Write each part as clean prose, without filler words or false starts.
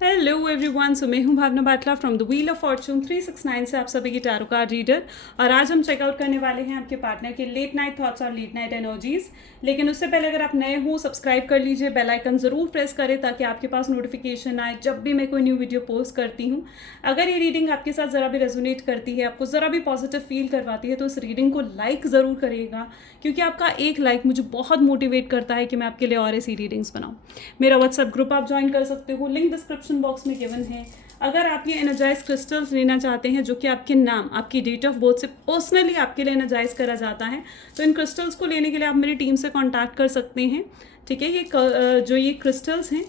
Hello everyone, so मैं हूं Bhavna Batla from the wheel of fortune 369 से आप सभी की टैरो कार्ड रीडर। और आज हम चेकआउट करने वाले हैं आपके पार्टनर के लेट नाइट थॉट्स और लेट नाइट एनर्जीज। लेकिन उससे पहले अगर आप नए हो, सब्सक्राइब कर लीजिए, बेल आइकन ज़रूर प्रेस करें ताकि आपके पास नोटिफिकेशन आए जब भी मैं कोई न्यू वीडियो पोस्ट करती हूँ। अगर ये रीडिंग आपके साथ ज़रा भी रेजोनेट करती है, आपको ज़रा भी पॉजिटिव फील करवाती है, तो इस रीडिंग को लाइक ज़रूर करिएगा, क्योंकि आपका एक लाइक मुझे बहुत मोटिवेट करता है कि मैं आपके लिए और ऐसी रीडिंग्स बनाऊँ। मेरा व्हाट्सएप ग्रुप आप ज्वाइन कर सकते हो, लिंक डिस्क्रिप्शन बॉक्स में गिवन है। अगर आप ये एनर्जाइज क्रिस्टल्स लेना चाहते हैं जो कि आपके नाम, आपकी डेट ऑफ बर्थ से पर्सनली आपके लिए एनर्जाइज करा जाता है, तो इन क्रिस्टल्स को लेने के लिए आप मेरी टीम से कांटेक्ट कर सकते हैं। ठीक है, ये क्रिस्टल्स हैं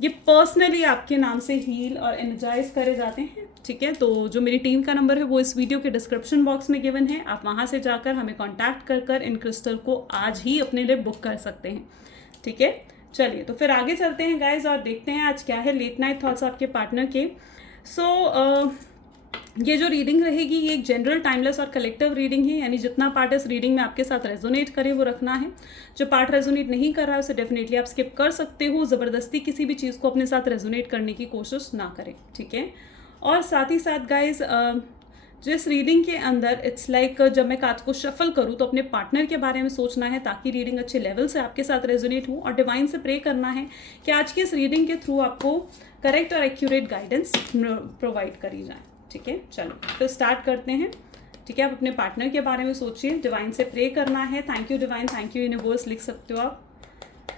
ये पर्सनली आपके नाम से हील और एनर्जाइज करे जाते हैं। ठीक है, तो जो मेरी टीम का नंबर है वो इस वीडियो के डिस्क्रिप्शन बॉक्स में गिवन है। आप वहाँ से जाकर हमें कांटेक्ट कर इन क्रिस्टल को आज ही अपने लिए बुक कर सकते हैं। ठीक है, चलिए तो फिर आगे चलते हैं गाइज और देखते हैं आज क्या है लेट नाइट थॉट्स आपके पार्टनर के। ये जो रीडिंग रहेगी ये एक जनरल, टाइमलेस और कलेक्टिव रीडिंग है, यानी जितना पार्ट इस रीडिंग में आपके साथ रेजोनेट करे वो रखना है। जो पार्ट रेजोनेट नहीं कर रहा है उसे डेफिनेटली आप स्किप कर सकते हो। ज़बरदस्ती किसी भी चीज़ को अपने साथ रेजोनेट करने की कोशिश ना करें। ठीक है, और साथ ही साथ गाइज जिस रीडिंग के अंदर इट्स लाइक जब मैं कार्ड्स को शफल करूँ तो अपने पार्टनर के बारे में सोचना है ताकि रीडिंग अच्छे लेवल से आपके साथ रेजोनेट हो, और डिवाइन से प्रे करना है कि आज की इस रीडिंग के थ्रू आपको करेक्ट और एक्यूरेट गाइडेंस प्रोवाइड करी जाए। ठीक है, चलो तो स्टार्ट करते हैं। ठीक है, आप अपने पार्टनर के बारे में सोचिए, डिवाइन से प्रे करना है। Thank you divine, thank you universe लिख सकते हो आप।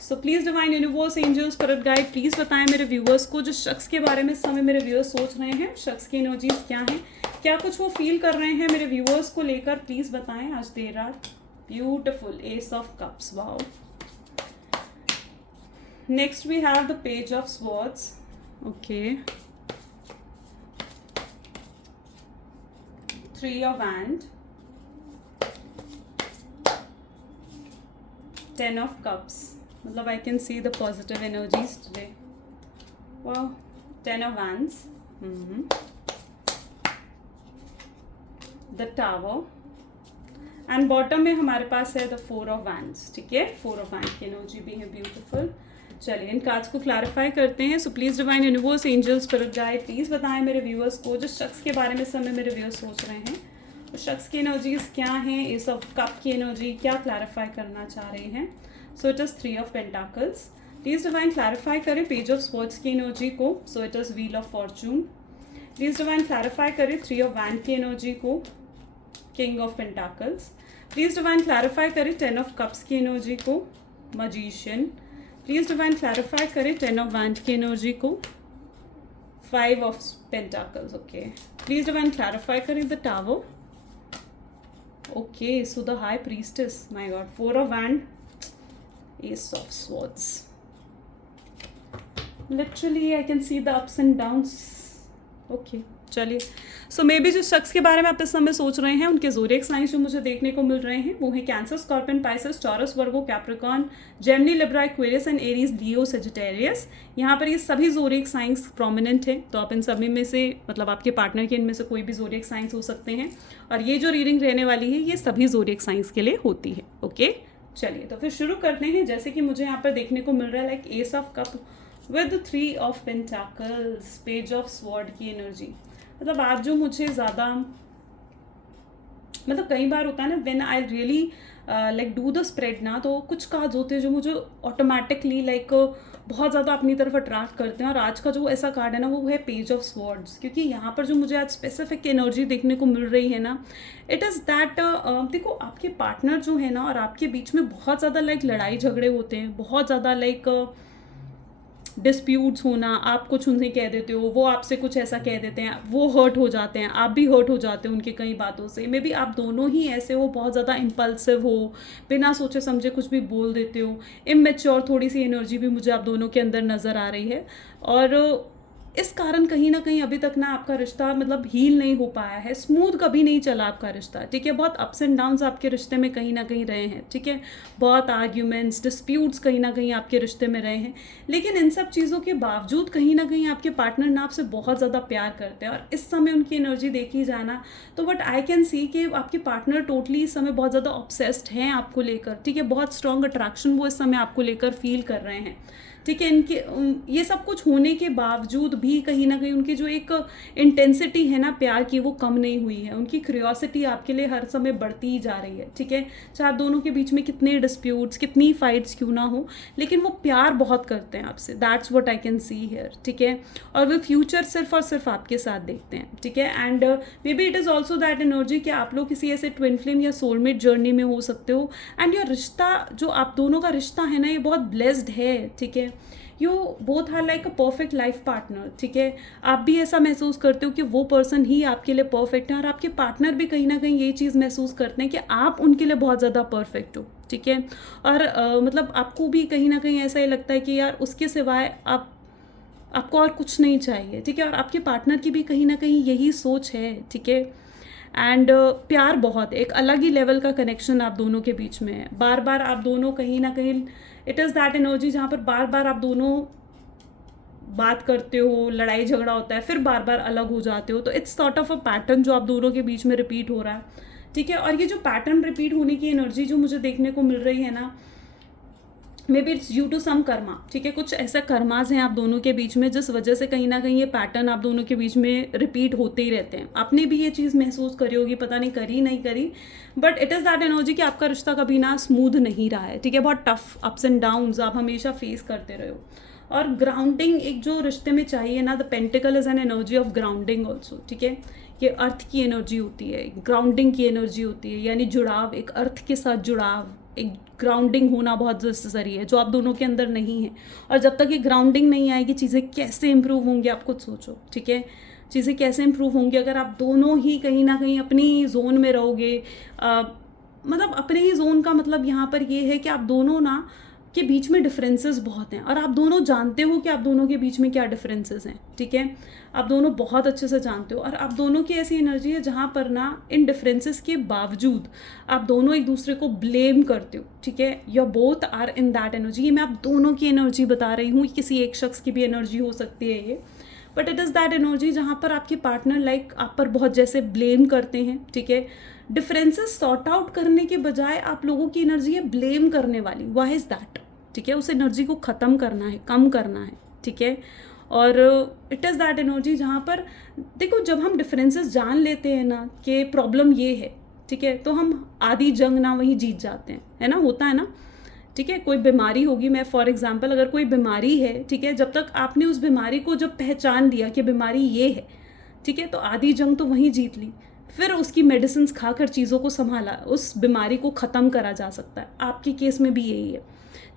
So please divine universe, angels, spirit guide, please बताएं मेरे व्यूअर्स को, जो शख्स के बारे में इस समय मेरे व्यूअर्स सोच रहे हैं, शख्स की एनर्जीज क्या हैं, क्या कुछ वो फील कर रहे हैं मेरे व्यूअर्स को लेकर, प्लीज़ बताएं आज देर रात। Beautiful ace of cups, wow. Next we have the page of swords. Okay, 3 of Wands, 10 of Cups. मतलब I can see the positive energies today. Wow, 10 of Wands. The Tower. And bottom में हमारे पास है the 4 of Wands. ठीक है, 4 of Wands की energy भी है beautiful. चलिए इन कार्ड्स को क्लैरिफाई करते हैं। So please divine universe, angel, spirit guide, please बताएं मेरे व्यूअर्स को, जिस शख्स के बारे में समय मेरे व्यूअर्स सोच रहे हैं, उस शख्स की एनर्जीज क्या हैं, इस ऑफ कप की एनर्जी क्या क्लैरिफाई करना चाह रहे हैं। So it is 3 of Pentacles। Please divine clarify करें पेज ऑफ स्वॉर्ड्स की एनर्जी को। So it is wheel of Fortune. Please divine clarify करें 3 of Wands की एनर्जी को, king of pentacles. Please divine clarify करें 10 of Cups की energy को, मजीशियन। Please divine clarify करें 10 of Wands की एनर्जी को, 5 of Pentacles। Okay, please divine clarify करें the tower. Okay, so the high priestess, my god, 4 of Wands, Ace of Swords। Literally I can see the ups and downs. Okay, चलिए so may be जिस शख्स के बारे में आप इस समय सोच रहे हैं उनके ज़ोडिएक साइंस जो मुझे देखने को मिल रहे हैं वो है cancer, scorpion, Pisces, taurus, Virgo, Capricorn, Gemini, Libra, Aquarius and Aries, Leo, Sagittarius. यहाँ पर ये सभी ज़ोडिएक साइंस प्रोमिनेंट है, तो आप इन सभी में से, मतलब आपके पार्टनर के इनमें से कोई भी ज़ोडिएक साइंस हो सकते हैं। और ये जो रीडिंग रहने वाली है ये सभी ज़ोडिएक साइंस के लिए होती है। ओके, चलिए तो फिर शुरू करते हैं। जैसे कि मुझे यहाँ पर देखने को मिल रहा है like S of cup with 3 of Pentacles, page of sword की एनर्जी। मतलब आज जो मुझे ज़्यादा, मतलब कई बार होता है ना when I really like do the spread ना, तो कुछ कार्ड्स होते हैं जो मुझे ऑटोमेटिकली लाइक बहुत ज़्यादा अपनी तरफ अट्रैक्ट करते हैं। और आज का जो ऐसा कार्ड है ना वो है पेज ऑफ स्वॉर्ड्स, क्योंकि यहाँ पर जो मुझे आज स्पेसिफिक एनर्जी देखने को मिल रही है ना, इट इज़ दैट देखो आपके पार्टनर जो है ना और आपके बीच में बहुत ज़्यादा लाइक लड़ाई झगड़े होते हैं, बहुत ज़्यादा लाइक डिस्प्यूट्स होना, आप कुछ उन्हें कह देते हो, वो आपसे कुछ ऐसा कह देते हैं, वो हर्ट हो जाते हैं, आप भी हर्ट हो जाते हो उनकी कई बातों से। मे बी आप दोनों ही ऐसे हो, बहुत ज़्यादा इम्पल्सिव हो, बिना सोचे समझे कुछ भी बोल देते हो, इमेच्योर थोड़ी सी एनर्जी भी मुझे आप दोनों के अंदर नज़र आ रही है। और इस कारण कहीं ना कहीं अभी तक ना आपका रिश्ता मतलब हील नहीं हो पाया है, स्मूथ कभी नहीं चला आपका रिश्ता। ठीक है, बहुत अप्स एंड डाउन्स आपके रिश्ते में कहीं ना कहीं रहे हैं। ठीक है, बहुत आर्ग्यूमेंट्स, डिस्प्यूट्स कहीं ना कहीं आपके रिश्ते में रहे हैं। लेकिन इन सब चीज़ों के बावजूद कहीं ना कहीं आपके पार्टनर ना आपसे बहुत ज़्यादा प्यार करते हैं। और इस समय उनकी एनर्जी देखी जाना तो बट आई कैन सी कि आपके पार्टनर टोटली इस समय बहुत ज़्यादा ऑब्सेस्ड हैं आपको लेकर। ठीक है, बहुत स्ट्रॉन्ग अट्रैक्शन वो इस समय आपको लेकर फील कर रहे हैं। ठीक है। इनके ये सब कुछ होने के बावजूद भी कहीं ना कहीं उनकी जो एक इंटेंसिटी है ना प्यार की, वो कम नहीं हुई है। उनकी क्यूरियोसिटी आपके लिए हर समय बढ़ती ही जा रही है, ठीक है। चाहे आप दोनों के बीच में कितने डिस्प्यूट्स, कितनी फाइट्स क्यों ना हो, लेकिन वो प्यार बहुत करते हैं आपसे। That's what I can see here, ठीक है। और वो फ्यूचर सिर्फ और सिर्फ आपके साथ देखते हैं, ठीक है। And may be it is also that energy कि आप लोग किसी ऐसे ट्विन फ्लेम या सोलमेट जर्नी में हो सकते हो। एंड योर रिश्ता, जो आप दोनों का रिश्ता है ना, ये बहुत ब्लेस्ड है, ठीक है। You both are like a perfect life partner, ठीक है। आप भी ऐसा महसूस करते हो कि वो पर्सन ही आपके लिए परफेक्ट है, और आपके पार्टनर भी कहीं ना कहीं ये चीज़ महसूस करते हैं कि आप उनके लिए बहुत ज़्यादा परफेक्ट हो, ठीक है। और मतलब आपको भी कहीं ना कहीं ऐसा ही लगता है कि यार उसके सिवाय आपको और कुछ नहीं चाहिए, ठीक है। और आपके पार्टनर की भी कहीं ना कहीं यही सोच है, ठीक है। एंड प्यार बहुत, एक अलग ही लेवल का कनेक्शन आप दोनों के बीच में है। बार बार आप दोनों कहीं ना कहीं, इट इज़ दैट एनर्जी जहाँ पर बार बार आप दोनों बात करते हो, लड़ाई झगड़ा होता है, फिर बार बार अलग हो जाते हो। तो it's sort of a pattern जो आप दोनों के बीच में रिपीट हो रहा है, ठीक है। और ये जो पैटर्न रिपीट होने की एनर्जी जो मुझे देखने को मिल रही है ना, maybe it's due to some karma, ठीक है। कुछ ऐसे कर्माज हैं आप दोनों के बीच में जिस वजह से कहीं ना कहीं ये पैटर्न आप दोनों के बीच में रिपीट होते ही रहते हैं। आपने भी ये चीज़ महसूस करी होगी, पता नहीं करी नहीं करी, but it is that energy कि आपका रिश्ता कभी ना स्मूथ नहीं रहा है, ठीक है। बहुत टफ अप्स एंड डाउन्स आप हमेशा फेस करते रहे हो। और ग्राउंडिंग एक जो रिश्ते में चाहिए ना, the pentacle is an energy of grounding also, ठीक है। ये अर्थ की एनर्जी होती है, ग्राउंडिंग की एनर्जी होती है, यानी जुड़ाव, एक अर्थ के साथ जुड़ाव, एक ग्राउंडिंग होना बहुत ज़रूरी है, जो आप दोनों के अंदर नहीं है। और जब तक ये ग्राउंडिंग नहीं आएगी, चीज़ें कैसे इंप्रूव होंगी आप खुद सोचो, ठीक है। चीज़ें कैसे इंप्रूव होंगी अगर आप दोनों ही कहीं ना कहीं अपनी जोन में रहोगे। मतलब अपने ही जोन का मतलब यहाँ पर ये है कि आप दोनों ना के बीच में डिफरेंसेस बहुत हैं, और आप दोनों जानते हो कि आप दोनों के बीच में क्या डिफरेंसेस हैं, ठीक है। आप दोनों बहुत अच्छे से जानते हो, और आप दोनों की ऐसी एनर्जी है जहाँ पर ना इन डिफरेंसेस के बावजूद आप दोनों एक दूसरे को ब्लेम करते हो, ठीक है। Your both are in that energy. ये मैं आप दोनों की एनर्जी बता रही हूँ, किसी एक शख्स की भी एनर्जी हो सकती है ये, but it is that energy जहाँ पर आपके पार्टनर लाइक आप पर बहुत जैसे ब्लेम करते हैं, ठीक है। डिफरेंसेस सॉर्ट आउट करने के बजाय आप लोगों की एनर्जी है ब्लेम करने वाली। व्हाई इज़ दैट, ठीक है। उस एनर्जी को ख़त्म करना है, कम करना है, ठीक है। और इट इज़ दैट एनर्जी जहाँ पर देखो, जब हम डिफरेंसेस जान लेते हैं ना कि प्रॉब्लम ये है, ठीक है, तो हम आधी जंग ना वहीं जीत जाते हैं, है ना, होता है ना, ठीक है। कोई बीमारी होगी, मैं फॉर एग्जांपल अगर कोई बीमारी है, ठीक है, जब तक आपने उस बीमारी को जब पहचान लिया कि बीमारी ये है, ठीक है, तो आधी जंग तो वहीं जीत ली। फिर उसकी मेडिसिन खाकर चीज़ों को संभाला, उस बीमारी को ख़त्म करा जा सकता है। आपके केस में भी यही है,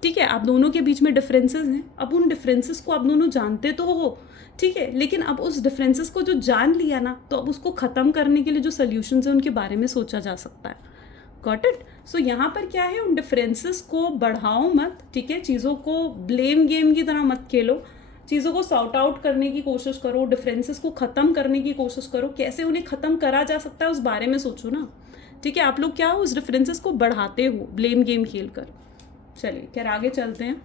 ठीक है। आप दोनों के बीच में डिफरेंसेस हैं, अब उन डिफरेंसेस को आप दोनों जानते तो हो, ठीक है, लेकिन अब उस डिफरेंसेस को जो जान लिया ना, तो अब उसको ख़त्म करने के लिए जो सोल्यूशंस हैं उनके बारे में सोचा जा सकता है। Got it. सो यहाँ पर क्या है, उन डिफरेंसेस को बढ़ाओ मत, ठीक है। चीज़ों को ब्लेम गेम की तरह मत खेलो, चीज़ों को सॉर्ट आउट करने की कोशिश करो, डिफरेंसेस को ख़त्म करने की कोशिश करो। कैसे उन्हें ख़त्म करा जा सकता है उस बारे में सोचो ना, ठीक है। आप लोग क्या हो, उस डिफरेंसेस को बढ़ाते हो ब्लेम गेम खेल कर। चलिए खैर आगे चलते हैं।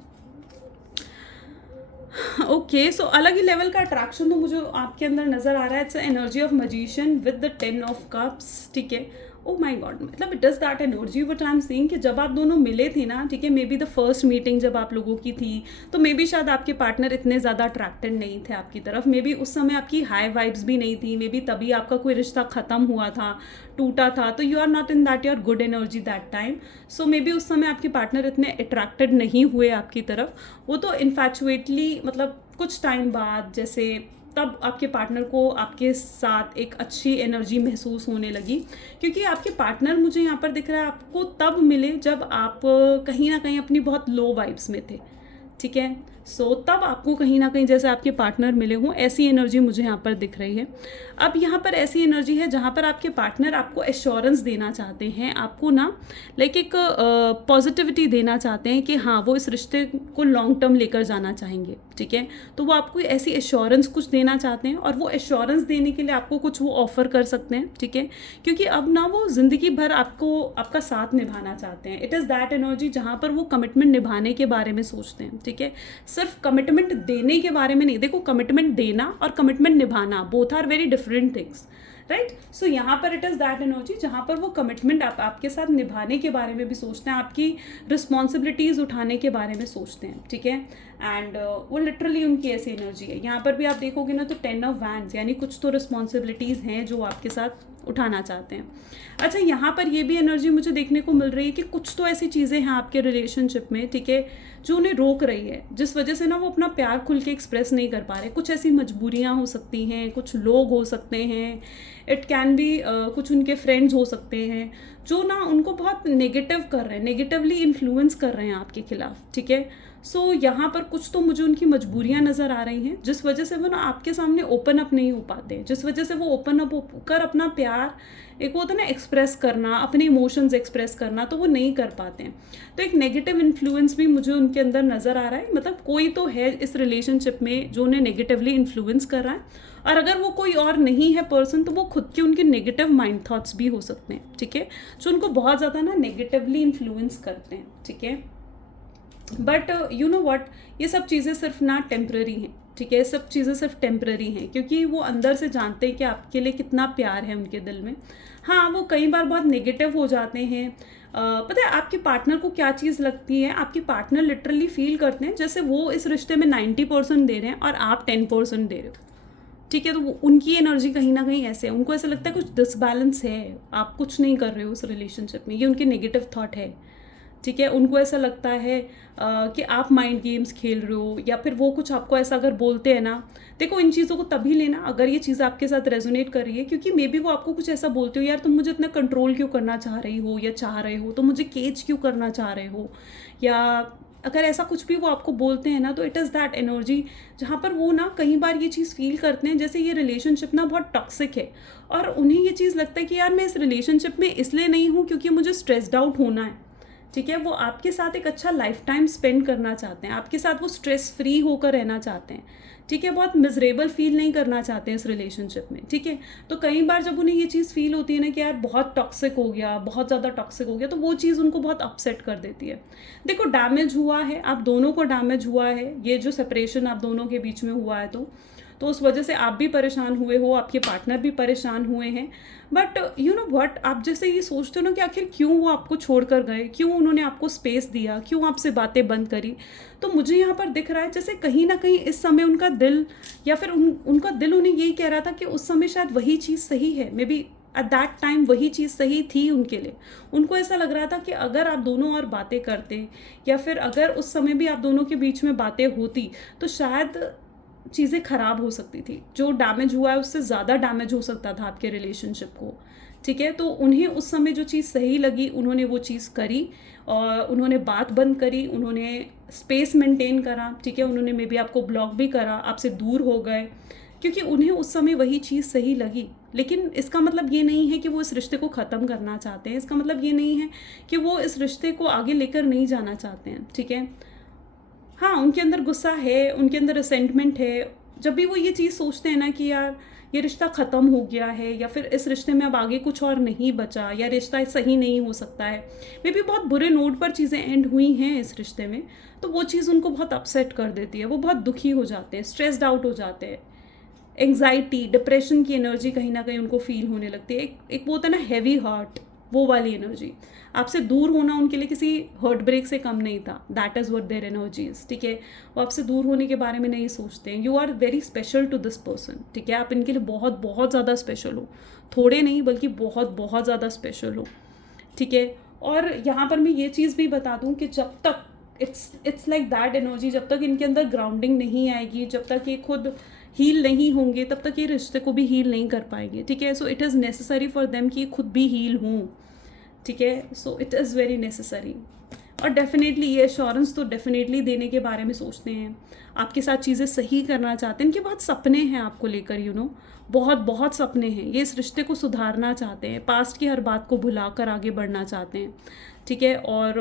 ओके, सो अलग ही लेवल का अट्रैक्शन तो मुझे आपके अंदर नज़र आ रहा है। It's energy of magician with the 10 of cups, ठीक है। ओ माई गॉड, मतलब it is that energy what I am seeing कि जब आप दोनों मिले थे ना, ठीक है, may be the first meeting जब आप लोगों की थी, तो मे बी शायद आपके पार्टनर इतने ज़्यादा अट्रैक्टेड नहीं थे आपकी तरफ। मे बी उस समय आपकी हाई वाइब्स भी नहीं थी, मे बी तभी आपका कोई रिश्ता ख़त्म हुआ था, टूटा था। तो you are not in that your good energy that time. So maybe उस समय आपके पार्टनर इतने अट्रैक्टेड नहीं हुए आपकी तरफ। वो तो इन्फैचुएटली मतलब कुछ टाइम बाद जैसे तब आपके पार्टनर को आपके साथ एक अच्छी एनर्जी महसूस होने लगी, क्योंकि आपके पार्टनर मुझे यहाँ पर दिख रहा है आपको तब मिले जब आप कहीं ना कहीं अपनी बहुत लो वाइब्स में थे, ठीक है। सो तब आपको कहीं ना कहीं जैसे आपके पार्टनर मिले हों, ऐसी एनर्जी मुझे यहाँ पर दिख रही है। अब यहाँ पर ऐसी एनर्जी है जहाँ पर आपके पार्टनर आपको एश्योरेंस देना चाहते हैं, आपको ना लाइक एक पॉजिटिविटी देना चाहते हैं कि हाँ वो इस रिश्ते को लॉन्ग टर्म लेकर जाना चाहेंगे, ठीक है। तो वो आपको ऐसी एश्योरेंस कुछ देना चाहते हैं, और वो एश्योरेंस देने के लिए आपको कुछ वो ऑफर कर सकते हैं, ठीक है, क्योंकि अब ना वो ज़िंदगी भर आपको आपका साथ निभाना चाहते हैं। इट इज़ दैट एनर्जी जहाँ पर वो कमिटमेंट निभाने के बारे में सोचते हैं, ठीक है। सिर्फ कमिटमेंट देने के बारे में नहीं। देखो, कमिटमेंट देना और कमिटमेंट निभाना both are very different things, right. So यहाँ पर इट इज़ दैट एनर्जी जहाँ पर वो कमिटमेंट आपके साथ निभाने के बारे में भी सोचते हैं, आपकी रिस्पॉन्सिबिलिटीज़ उठाने के बारे में सोचते हैं, ठीक है। एंड वो लिटरली उनकी ऐसी एनर्जी है। यहाँ पर भी आप देखोगे ना तो 10 ऑफ वैंड्स, यानी कुछ तो रिस्पॉन्सिबिलिटीज़ हैं जो आपके साथ उठाना चाहते हैं। अच्छा, यहाँ पर ये भी एनर्जी मुझे देखने को मिल रही है कि कुछ तो ऐसी चीज़ें हैं आपके रिलेशनशिप में, ठीक है, जो उन्हें रोक रही है, जिस वजह से ना वो अपना प्यार खुल के एक्सप्रेस नहीं कर पा रहे। कुछ ऐसी मजबूरियाँ हो सकती हैं, कुछ लोग हो सकते हैं, इट कैन बी कुछ उनके फ्रेंड्स हो सकते हैं जो ना उनको बहुत नेगेटिव कर रहे हैं, नेगेटिवली इन्फ्लुएंस कर रहे हैं आपके खिलाफ, ठीक है। सो यहाँ पर कुछ तो मुझे उनकी मजबूरियाँ नज़र आ रही हैं जिस वजह से वो ना आपके सामने ओपन अप नहीं हो पाते, जिस वजह से वो ओपन अप होकर अपना प्यार, एक वो होता है ना एक्सप्रेस करना, अपने इमोशंस एक्सप्रेस करना, तो वो नहीं कर पाते हैं। तो एक नेगेटिव इन्फ्लुएंस भी मुझे उनके अंदर नज़र आ रहा है, मतलब कोई तो है इस रिलेशनशिप में जो उन्हें नेगेटिवली इन्फ्लुएंस कर रहा है। और अगर वो कोई और नहीं है पर्सन तो वो खुद के उनके नेगेटिव माइंड थॉट्स भी हो सकते हैं, ठीक है, जो उनको बहुत ज़्यादा ना नेगेटिवली इन्फ्लुएंस करते हैं, ठीक है। बट यू नो व्हाट, ये सब चीज़ें सिर्फ ना टेम्पररी हैं, ठीक है, सब चीज़ें सिर्फ टेम्पररी हैं, क्योंकि वो अंदर से जानते हैं कि आपके लिए कितना प्यार है उनके दिल में। हाँ, वो कई बार बहुत नेगेटिव हो जाते हैं। पता है आपके पार्टनर को क्या चीज़ लगती है, आपके पार्टनर लिटरली फील करते हैं जैसे वो इस रिश्ते में 90% दे रहे हैं और आप 10% दे रहे हो, ठीक है। तो उनकी एनर्जी कहीं ना कहीं ऐसे है, उनको ऐसा लगता है कुछ डिसबैलेंस है, आप कुछ नहीं कर रहे हो उस रिलेशनशिप में, ये उनके नेगेटिव थॉट है, ठीक है। उनको ऐसा लगता है कि आप माइंड गेम्स खेल रहे हो, या फिर वो कुछ आपको ऐसा अगर बोलते हैं ना, देखो इन चीज़ों को तभी लेना अगर ये चीज़ आपके साथ रेजोनेट कर रही है, क्योंकि मे बी वो आपको कुछ ऐसा बोलते हो, यार तुम मुझे इतना कंट्रोल क्यों करना चाह रही हो या चाह रहे हो, तो मुझे केज क्यों करना चाह रहे हो, या अगर ऐसा कुछ भी वो आपको बोलते हैं ना, तो इट इज़ दैट एनर्जी जहाँ पर वो ना कई बार ये चीज़ फील करते हैं जैसे ये रिलेशनशिप ना बहुत टॉक्सिक है, और उन्हें ये चीज़ लगता है कि यार मैं इस रिलेशनशिप में इसलिए नहीं हूँ क्योंकि मुझे स्ट्रेस्ड आउट होना है, ठीक है। वो आपके साथ एक अच्छा लाइफ टाइम स्पेंड करना चाहते हैं, आपके साथ वो स्ट्रेस फ्री होकर रहना चाहते हैं, ठीक है, बहुत मिजरेबल फील नहीं करना चाहते हैं इस रिलेशनशिप में, ठीक है। तो कई बार जब उन्हें ये चीज़ फील होती है ना कि यार बहुत टॉक्सिक हो गया, बहुत ज़्यादा टॉक्सिक हो गया, तो वो चीज़ उनको बहुत अपसेट कर देती है। देखो डैमेज हुआ है, आप दोनों को डैमेज हुआ है, ये जो सेपरेशन आप दोनों के बीच में हुआ है, तो उस वजह से आप भी परेशान हुए हो, आपके पार्टनर भी परेशान हुए हैं। बट यू नो व्हाट, आप जैसे ये सोचते हो ना कि आखिर क्यों वो आपको छोड़ कर गए, क्यों उन्होंने आपको स्पेस दिया, क्यों आपसे बातें बंद करी, तो मुझे यहाँ पर दिख रहा है जैसे कहीं ना कहीं इस समय उनका दिल, या फिर उनका दिल उन्हें यही कह रहा था कि उस समय शायद वही चीज़ सही है, may be at that time वही चीज़ सही थी उनके लिए। उनको ऐसा लग रहा था कि अगर आप दोनों और बातें करते, या फिर अगर उस समय भी आप दोनों के बीच में बातें होती, तो शायद चीज़ें ख़राब हो सकती थी, जो डैमेज हुआ है उससे ज़्यादा डैमेज हो सकता था आपके रिलेशनशिप को, ठीक है। तो उन्हें उस समय जो चीज़ सही लगी उन्होंने वो चीज़ करी, और उन्होंने बात बंद करी, उन्होंने स्पेस मेंटेन करा, ठीक है, उन्होंने मे बी आपको ब्लॉक भी करा, आपसे दूर हो गए, क्योंकि उन्हें उस समय वही चीज़ सही लगी। लेकिन इसका मतलब ये नहीं है कि वो इस रिश्ते को ख़त्म करना चाहते हैं, इसका मतलब ये नहीं है कि वो इस रिश्ते को आगे लेकर नहीं जाना चाहते हैं, ठीक है। हाँ, उनके अंदर गुस्सा है, उनके अंदर रिसेंटमेंट है। जब भी वो ये चीज़ सोचते हैं ना कि यार ये रिश्ता ख़त्म हो गया है, या फिर इस रिश्ते में अब आगे कुछ और नहीं बचा, या रिश्ता सही नहीं हो सकता है, मे बी बहुत बुरे नोट पर चीज़ें एंड हुई हैं इस रिश्ते में, तो वो चीज़ उनको बहुत अपसेट कर देती है, वो बहुत दुखी हो जाते हैं, स्ट्रेस्ड आउट हो जाते हैं, एंग्जाइटी, डिप्रेशन की एनर्जी कहीं ना कहीं उनको फील होने लगती है। एक वो होता है ना हैवी हार्ट, वो वाली एनर्जी। आपसे दूर होना उनके लिए किसी हार्ट ब्रेक से कम नहीं था, that is what their energies, ठीक है। वो आपसे दूर होने के बारे में नहीं सोचते हैं। You are very special to this person, ठीक है, आप इनके लिए बहुत बहुत ज़्यादा स्पेशल हो, थोड़े नहीं बल्कि बहुत बहुत ज़्यादा स्पेशल हो, ठीक है। और यहाँ पर मैं ये चीज़ भी बता दूँ कि जब तक इट्स लाइक दैट एनर्जी, जब तक इनके अंदर ग्राउंडिंग नहीं आएगी, जब तक ये खुद हील नहीं होंगे, तब तक ये रिश्ते को भी हील नहीं कर पाएंगे, ठीक है। So it is necessary for them कि ये खुद भी हील हों, ठीक है। So it is very necessary. और डेफिनेटली ये एश्योरेंस तो डेफिनेटली देने के बारे में सोचते हैं, आपके साथ चीज़ें सही करना चाहते हैं, इनके बहुत सपने हैं आपको लेकर, यू नो, बहुत बहुत सपने हैं। ये इस रिश्ते को सुधारना चाहते हैं, पास्ट की हर बात को भुलाकर आगे बढ़ना चाहते हैं, ठीक है। और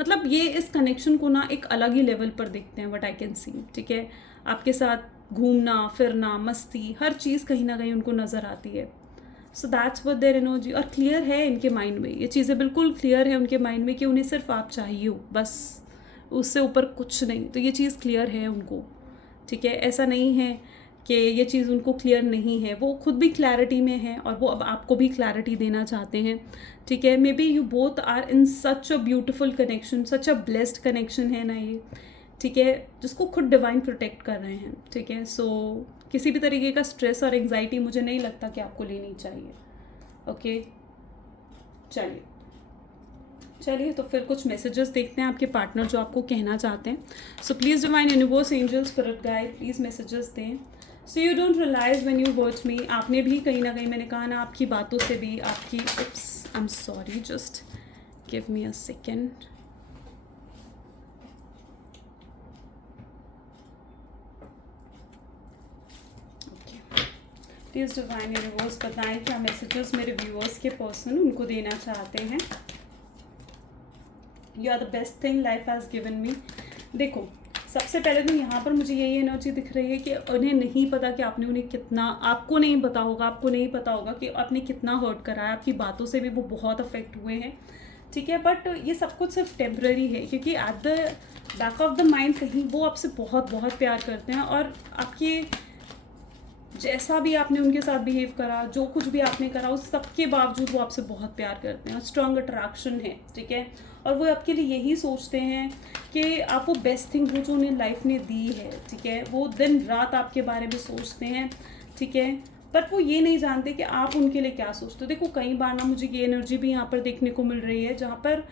मतलब ये इस कनेक्शन को ना एक अलग ही लेवल पर देखते हैं, व्हाट आई कैन सी, ठीक है। आपके साथ घूमना फिरना, मस्ती, हर चीज़ कहीं ना कहीं उनको नज़र आती है। So that's what their energy. और क्लियर है इनके माइंड में, ये चीज़ें बिल्कुल क्लियर है उनके माइंड में कि उन्हें सिर्फ आप चाहिए हो, बस, उससे ऊपर कुछ नहीं। तो ये चीज़ क्लियर है उनको, ठीक है। ऐसा नहीं है कि ये चीज़ उनको क्लियर नहीं है, वो खुद भी क्लैरिटी में है और वो अब आपको भी क्लैरिटी देना चाहते हैं, ठीक है। Maybe you both are in such a beautiful connection, such a blessed connection है ना ये, ठीक है, जिसको खुद डिवाइन प्रोटेक्ट कर रहे हैं, ठीक है। सो किसी भी तरीके का स्ट्रेस और एंग्जाइटी मुझे नहीं लगता कि आपको लेनी चाहिए। ओके, चलिए तो फिर कुछ मैसेजेस देखते हैं आपके पार्टनर जो आपको कहना चाहते हैं। So please divine universe, angels, spirit guide, please messages दें। So you don't realize when you word me, आपने भी कहीं ना कहीं, मैंने कहा ना, आपकी बातों से भी आपकी, I am sorry, just give me a second. Please divine universe बताएं क्या मैसेजेस मेरे व्यूअर्स के पर्सन उनको देना चाहते हैं। You are the best thing life has given me. देखो, सबसे पहले तो यहाँ पर मुझे यही एनर्जी दिख रही है कि उन्हें नहीं पता कि आपने उन्हें कितना, आपको नहीं पता होगा कि आपने कितना हर्ट करा है। आपकी बातों से भी वो बहुत अफेक्ट हुए हैं, ठीक है। बट ये सब कुछ सिर्फ टेम्पररी है, क्योंकि at the back of the mind कहीं वो आपसे बहुत बहुत प्यार करते हैं, और आपके जैसा भी आपने उनके साथ बिहेव करा, जो कुछ भी आपने करा, उस सब के बावजूद वो आपसे बहुत प्यार करते हैं, स्ट्रॉन्ग अट्रैक्शन है, ठीक है। और वो आपके लिए यही सोचते हैं कि आप वो बेस्ट थिंग हो जो उन्हें लाइफ ने दी है, ठीक है। वो दिन रात आपके बारे में सोचते हैं, ठीक है। बट वो ये नहीं जानते कि आप उनके लिए क्या सोचते हो। देखो, कई बार ना मुझे ये एनर्जी भी यहाँ पर देखने को मिल रही है, जहाँ पर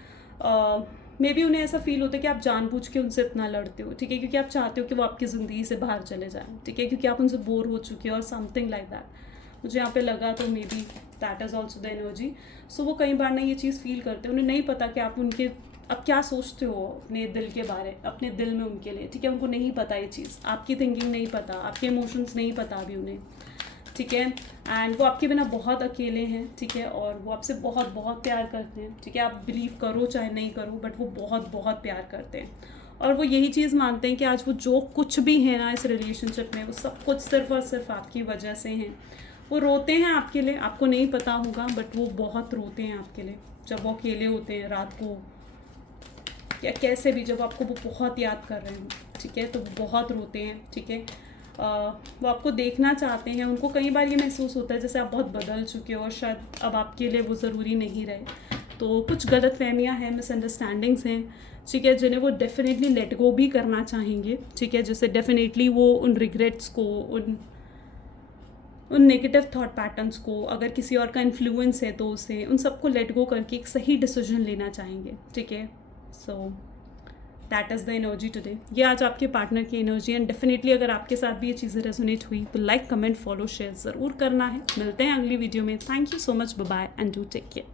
मे बी उन्हें ऐसा फील होता है कि आप जानबूझ के उनसे इतना लड़ते हो, ठीक है, क्योंकि आप चाहते हो कि वो आपकी ज़िंदगी से बाहर चले जाएं, ठीक है, क्योंकि आप उनसे बोर हो चुके हो और समथिंग लाइक दैट मुझे यहाँ पे लगा। तो maybe that is also the energy. So वो कई बार ना ये चीज़ फील करते हैं, उन्हें नहीं पता कि आप उनके, अब क्या सोचते हो अपने दिल के बारे, अपने दिल में उनके लिए, ठीक है। उनको नहीं पता ये चीज़, आपकी थिंकिंग नहीं पता, आपके इमोशंस नहीं पता अभी उन्हें, ठीक है। एंड वो आपके बिना बहुत अकेले हैं, ठीक है, और वो आपसे बहुत बहुत प्यार करते हैं, ठीक है। आप बिलीव करो चाहे नहीं करो, बट वो बहुत बहुत प्यार करते हैं, और वो यही चीज़ मानते हैं कि आज वो जो कुछ भी है ना इस रिलेशनशिप में, वो सब कुछ सिर्फ और सिर्फ आपकी वजह से हैं। वो रोते हैं आपके लिए, आपको नहीं पता होगा, बट वो बहुत रोते हैं आपके लिए जब वो अकेले होते हैं रात को, या कैसे भी, जब आपको वो बहुत याद कर रहे हो, ठीक है, तो वो बहुत रोते हैं, ठीक है। वो आपको देखना चाहते हैं, उनको कई बार ये महसूस होता है जैसे आप बहुत बदल चुके हो और शायद अब आपके लिए वो ज़रूरी नहीं रहे। तो कुछ गलतफहमियां हैं, मिसअंडरस्टैंडिंग्स हैं, ठीक है, जिन्हें वो डेफिनेटली लेट गो भी करना चाहेंगे, ठीक है। जैसे डेफिनेटली वो उन रिग्रेट्स को, उन नेगेटिव थॉट पैटर्न्स को, अगर किसी और का इन्फ्लुएंस है तो उसे, उन सबको लेट गो करके एक सही डिसीजन लेना चाहेंगे, ठीक है। So that is the energy today. ये आज आपके पार्टनर की एनर्जी। एंड डेफिनेटली अगर आपके साथ भी ये चीज़ें रेजोनेट हुई तो लाइक, कमेंट, फॉलो, शेयर ज़रूर करना है। मिलते हैं अगली वीडियो में। Thank you so much, bye bye and do take care.